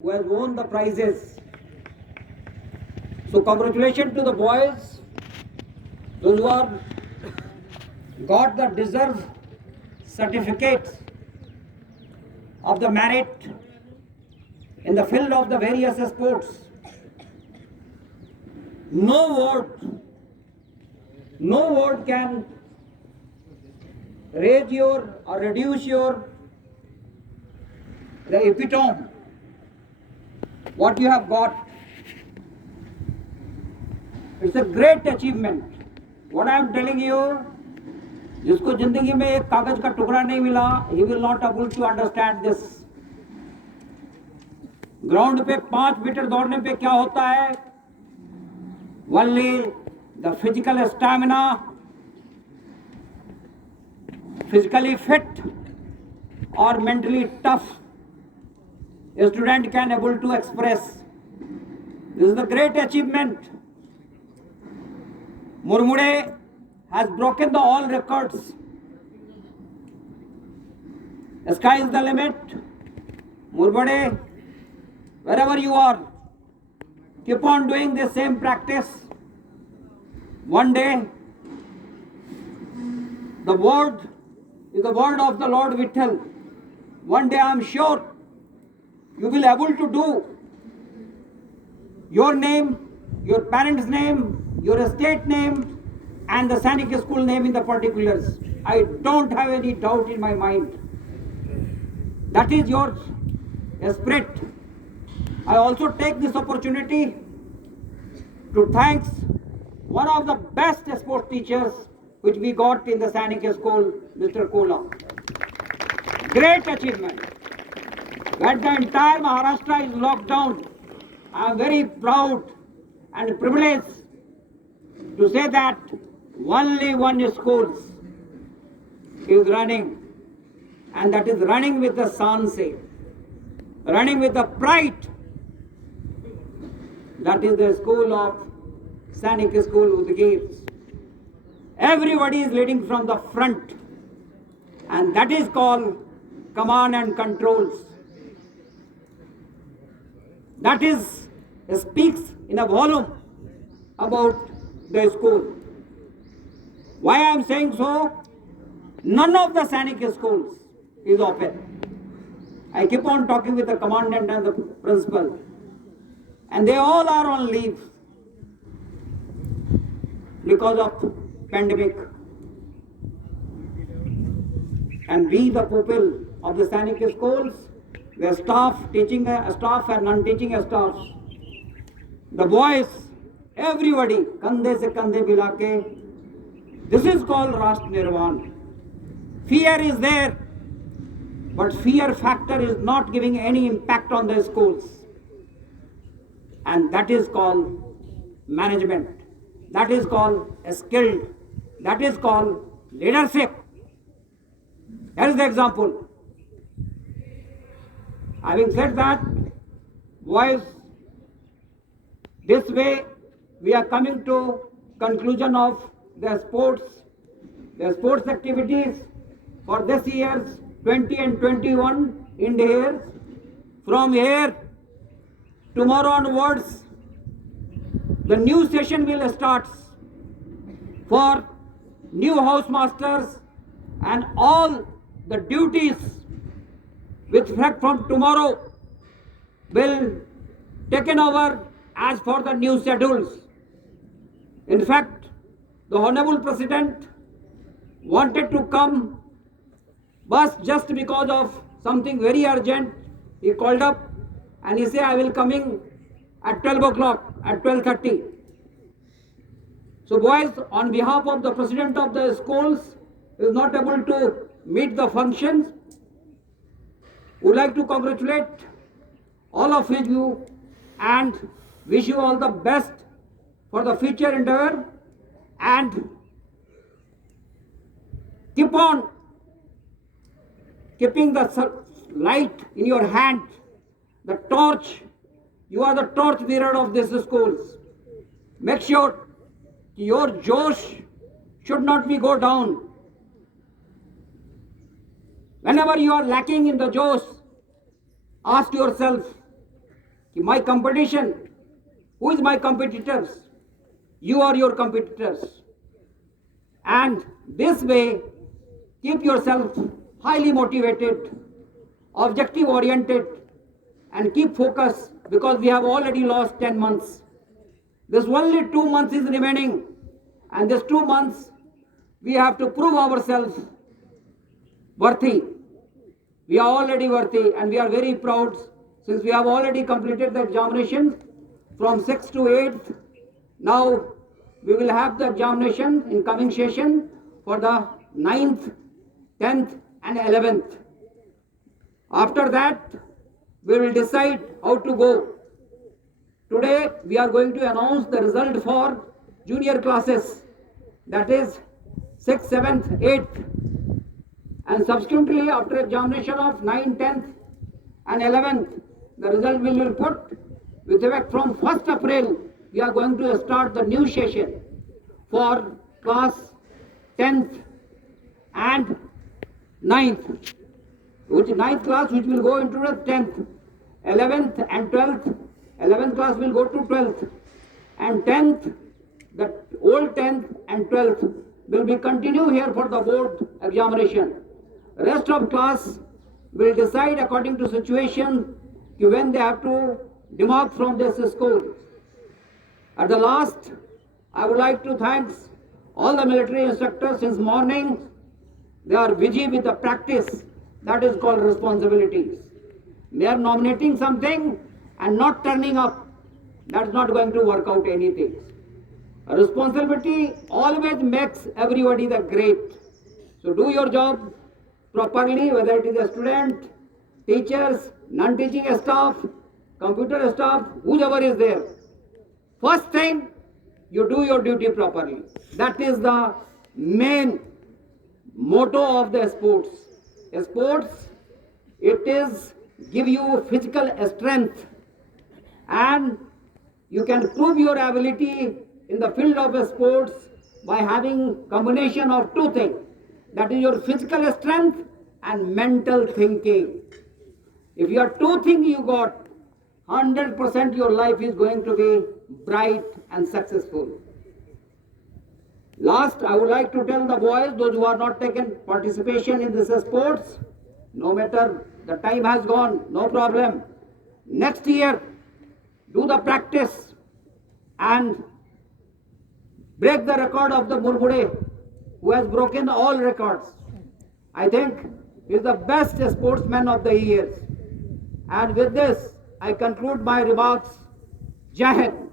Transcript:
who has won the prizes. So congratulations to the boys, those who are got the deserved certificates of the merit in the field of the various sports. No word can raise your or reduce your the epitome what you have got. It's a great achievement. What I am telling you, जिसको जिंदगी में एक कागज का टुकड़ा नहीं मिला, he will not able to understand this. Ground पे 5 मीटर दौड़ने पे क्या होता है? Only the physical stamina, physically fit or mentally tough a student can able to express. This is the great achievement. Murmude has broken the all records. The sky is the limit. Murmude, wherever you are, keep on doing the same practice. One day, the word is the word of the Lord Vittal. One day I am sure you will able to do your name, your parents' name, your state name, and the Sainik school name in the particulars. I don't have any doubt in my mind. That is your spirit. I also take this opportunity to thank one of the best sports teachers which we got in the Sainik school, Mr. Kola. Great achievement. When the entire Maharashtra is locked down, I am very proud and privileged to say that only one school is running, and that is running with the Sanse, running with the pride. That is the school of Sainik School Udgir. Everybody is leading from the front, and that is called command and controls. That is speaks in a volume about the school. Why I am saying so? None of the Sainik schools is open. I keep on talking with the commandant and the principal, and they all are on leave because of pandemic. And we, the people of the Sainik schools, the staff, teaching staff and non-teaching staff, the boys, everybody, kandhe se kandhe mila ke, this is called Rashtra Nirvan. Fear is there, but fear factor is not giving any impact on the schools. And that is called management. That is called skilled. That is called leadership. That is the example. Having said that, boys, this way we are coming to conclusion of the sports activities for this year's 20 and 21 in here. From here, tomorrow onwards, the new session will start for new housemasters, and all the duties with effect from tomorrow will taken over as for the new schedules. In fact, the Honorable President wanted to come, but just because of something very urgent, he called up and he said, I will coming at 12 o'clock, at 12:30. So boys, on behalf of the President of the schools, is not able to meet the functions, would like to congratulate all of you and wish you all the best for the future endeavor, and keep on keeping the light in your hand, the torch. You are the torch bearer of these schools. Make sure your Josh should not be go down. Whenever you are lacking in the Josh, ask yourself, my competition, who is my competitors? You are your competitors. And this way, keep yourself highly motivated, objective oriented, and keep focus, because we have already lost 10 months. This only 2 months is remaining, and this 2 months we have to prove ourselves worthy. We are already worthy, and we are very proud, since we have already completed the examination from 6th to 8th. Now we will have the examination in coming session for the 9th, 10th and 11th. After that, we will decide how to go. Today we are going to announce the result for junior classes, that is 6th, 7th, 8th, and subsequently after examination of 9th, 10th and 11th, the result will be put with effect from 1st April. We are going to start the new session for class 10th and 9th, which 9th class which will go into the 10th, 11th and 12th. 11th class will go to 12th, and 10th, the old 10th and 12th will be continue here for the board examination. Rest of class will decide according to situation when they have to demark from this school. At the last, I would like to thank all the military instructors. Since morning they are busy with the practice that is called responsibilities. They are nominating something and not turning up. That's not going to work out anything. A responsibility always makes everybody the great. So do your job properly, whether it is a student, teachers, non-teaching staff, computer staff, whoever is there. First thing, you do your duty properly. That is the main motto of the sports. Sports, it is give you physical strength, and you can prove your ability in the field of sports by having combination of two things. That is your physical strength and mental thinking. If you are two things you got, 100% your life is going to be bright and successful. Last, I would like to tell the boys, those who are not taken participation in this sports, no matter the time has gone, no problem. Next year, do the practice and break the record of the Murmure, who has broken all records. I think he is the best sportsman of the years. And with this, I conclude my remarks. Jai Hind.